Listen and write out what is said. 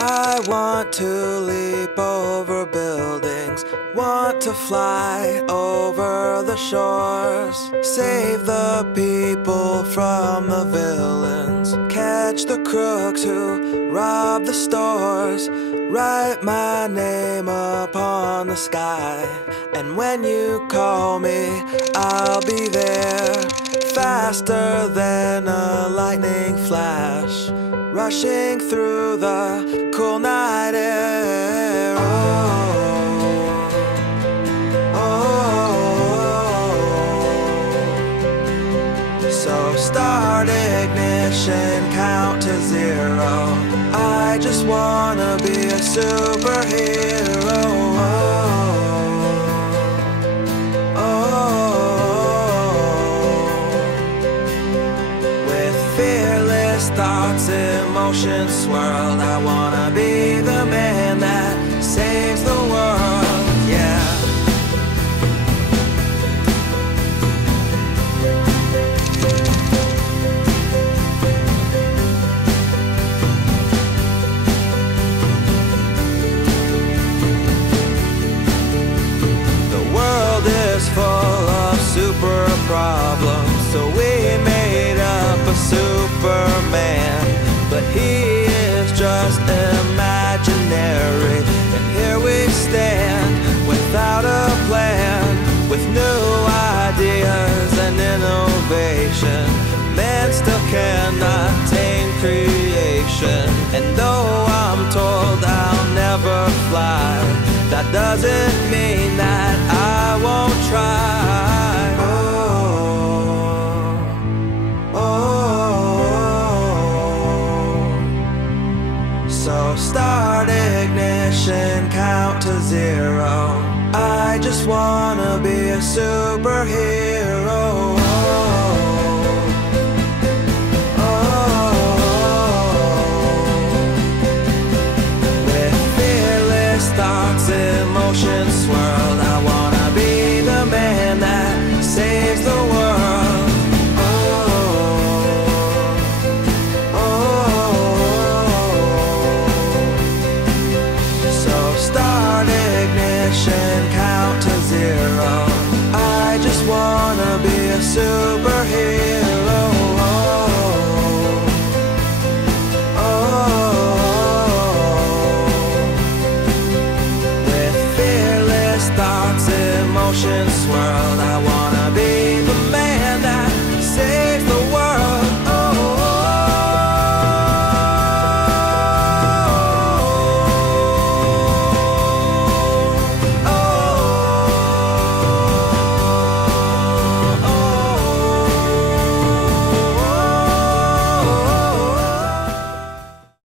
I want to leap over buildings, want to fly over the shores, save the people from the villains, catch the crooks who rob the stores, write my name upon the sky, and when you call me, I'll be there, faster than a lightning flash, rushing through the cool night air. So start ignition, count to 0. I just wanna be a superhero. Thoughts, emotions swirl. I wanna be the man that saves the world, yeah. The world is full of super problems, so we made up a Superman, but he is just imaginary. And here we stand without a plan, with new ideas and innovation. Man still cannot tame creation, and though I'm told I'll never fly, that doesn't mean that I won't try. So start ignition, count to 0. I just wanna be a superhero.